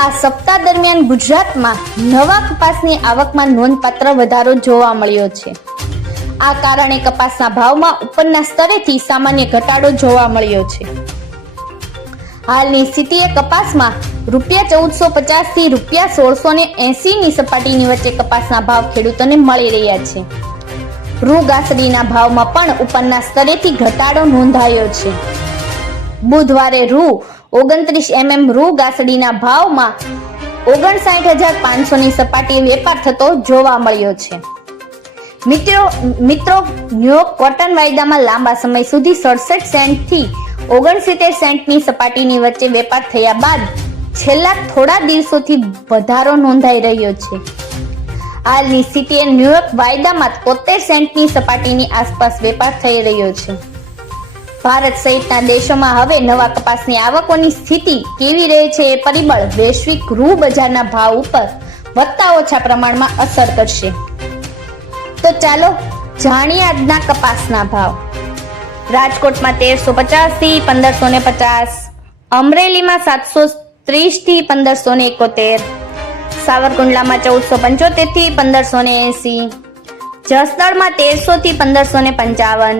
આ સપ્તાહ દરમિયાન ગુજરાતમાં નવા કપાસની આવકમાં નોંધપાત્ર વધારો જોવા મળ્યો છે. આ કારણે કપાસના ભાવમાં ઉપરના સ્તરેથી સામાન્ય ઘટાડો જોવા મળ્યો છે. હાલની સ્થિતિએ કપાસમાં રૂપિયા ચૌદસો પચાસથી રૂપિયા સોળસો ને એસીની સપાટીની વચ્ચે કપાસના ભાવ ખેડૂતોને મળી રહ્યા છે. રૂ ગાસડીના ભાવમાં પણ ઉપરના સ્તરેથી ઘટાડો નોંધાયો છે. બુધવારે રૂ ઓગણત્રીસ એમએમ રૂ ગાસડીના ભાવમાં ઓગણસાઠ હજાર પાંચસો ની સપાટીએ વેપાર થતો જોવા મળ્યો છે. મિત્રો મિત્રો ન્યુયોર્ક કોટન વાયદામાં લાંબા સમય સુધી સડસઠ સેન્ટથી ઓગણસિત્તેર સેન્ટની સપાટીની વચ્ચે વેપાર થયા બાદ છેલ્લા થોડા દિવસોથી વધારો નોંધાઈ રહ્યો છે. હાલની સ્થિતિએ ન્યુયોર્ક વાયદામાં તોતેર સેન્ટની સપાટીની આસપાસ વેપાર થઈ રહ્યો છે. ભારત સહિતના દેશોમાં હવે નવા કપાસની આવકોની સ્થિતિ કેવી રહે છે એ પરિબળ વૈશ્વિક રૂ બજારના ભાવ ઉપર વધતા ઓછા પ્રમાણમાં અસર કરશે. તો ચાલો જાણીએ આજના કપાસના ભાવ. રાજકોટમાં તેરસો પચાસથી પંદરસો ને પચાસ, અમરેલીમાં સાતસો ત્રીસથી પંદરસો ને એકોતેર, સાવરકુંડલામાં ચૌદસો પંચોતેરથી પંદરસો ને એસી, જસદણમાં તેરસો થી પંદરસો ને પંચાવન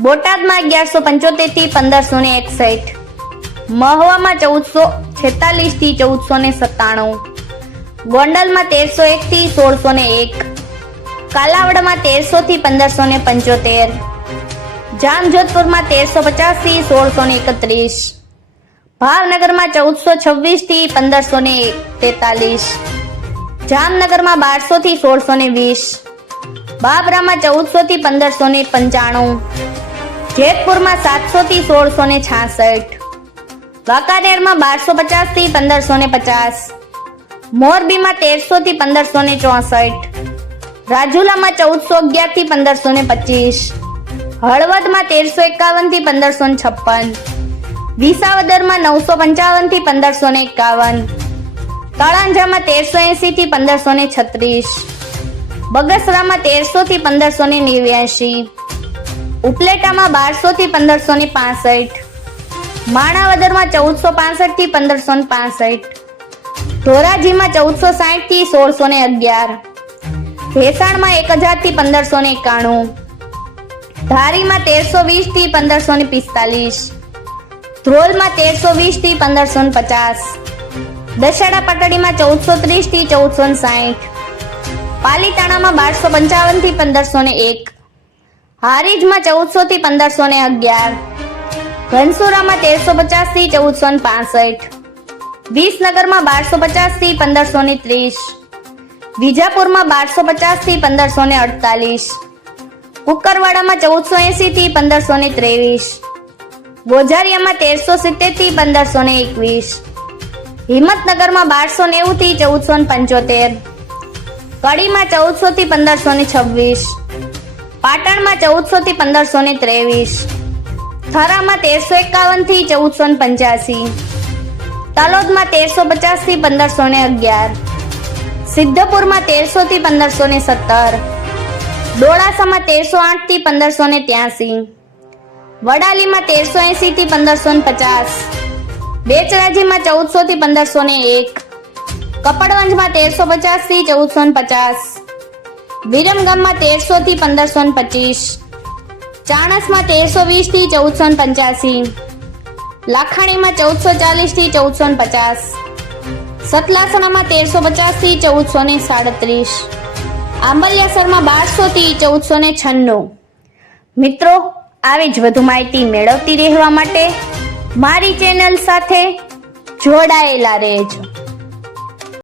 બોટાદમાં અગિયારસો પંચોતેરથી પંદરસો ને એકસઠ. મહવામાં ચૌદસો છેતાલીસથી ચૌદસો ને સત્તાણું. ગોંડલમાં તેરસો એક થી સોળસો ને એક. કાલાવડમાં તેરસો થી પંદરસો ને પંચોતેર. જામજોધપુરમાં તેરસો પચાસથી સોળસો ને એકત્રીસ. ભાવનગરમાં ચૌદસો છવ્વીસથી પંદરસો ને તેતાલીસ. જામનગરમાં બારસો થી સોળસો ને વીસ. બાબરામાં ચૌદસો થી પંદરસો ને પંચાણું, જેતપુરમાં સાતસો થી સોળસો ને છાસઠ, વાંકાનેરમાં બારસો પચાસથી પંદરસો ને પચાસ, મોરબીમાં તેરસો થી પંદરસો ને ચોસઠ, રાજુલામાં ચૌદસો અગિયારથી પંદરસો ને પચીસ, હળવદમાં તેરસો એકાવનથી પંદરસો ને છપ્પન, વિસાવદરમાં નવસો પંચાવનથી પંદરસો ને એકાવન તળાંજામાં તેરસો એસી થી પંદરસો ને છત્રીસ બગસરામાં તેરસો થી પંદરસો ને નેવ્યાસી ઉપલેટામાં બારસો થી પંદરસો ને પાસઠ, માણાવદરમાં ચૌદસો પાસઠથી પંદરસો ને પાસઠ, ધોરાજીમાં ચૌદસો સાઠથી સોળસો ને અગિયાર, ભેસાણમાં એક હજારથી પંદરસો ને એકાણું, ધારીમાં તેરસો વીસથી પંદરસો ને પિસ્તાલીસ, ધ્રોલમાં તેરસો વીસથી પંદરસો ને પચાસ દશેરા પટડીમાં ચૌદસો ત્રીસથી ચૌદસો ને સાઠ પાલીતાણામાં બારસો પંચાવનથી પંદરસો ને એક. હારીજમાં ચૌદસો થી પંદરસો ને અગિયાર. ઘનસુરામાં તેરસો પચાસથી ચૌદસો ને પાસઠ. વિસનગરમાં બારસો પચાસથી પંદરસો ને ત્રીસ. વિજાપુરમાં બારસો પચાસથી પંદરસો ને અડતાલીસ. કુકરવાડામાં ચૌદસો એસી થી પંદરસો ને ત્રેવીસ. ગોઝારિયામાં તેરસો સિત્તેરથી પંદરસો ને એકવીસ. હિંમતનગરમાં બારસો નેવું થી ચૌદસો ને પંચોતેર. કડીમાં ચૌદસો થી પંદરસો ને છવ્વીસ. પાટણમાં ચૌદસો થી પંદરસો ને ત્રેવીસ. થરામાં તેરસો એકાવનથી ચૌદસો ને પંચ્યાસી. તલોદમાં તેરસો પચાસથી પંદરસો ને અગિયાર. સિદ્ધપુરમાં તેરસો થી પંદરસો ને સત્તર. ડોળાસામાં તેરસો આઠથી પંદરસો ને ત્યાસી. વડાલીમાં તેરસો એસી થી પંદરસો ને પચાસ. બેચરાજીમાં ચૌદસો થી પંદરસો ને એક. કપડવંજમાં તેરસો પચાસથી ચૌદસો પચાસ. વિરમગામમાં તેરસો થી પંદરસો પચીસ. ચાણસમાં તેરસો વીસથી ચૌદસો પંચ્યાસી. લાખાણીમાં ચૌદસો ચાલીસથી ચૌદસો પચાસ. સતલાસણામાં તેરસો પચાસથી ચૌદસો ને સાડત્રીસ. આંબલિયાસરમાં બારસો થી ચૌદસો ને છન્નું. મિત્રો, આવી જ વધુ માહિતી મેળવતી રહેવા માટે મારી ચેનલ સાથે જોડાયેલા રહેજો.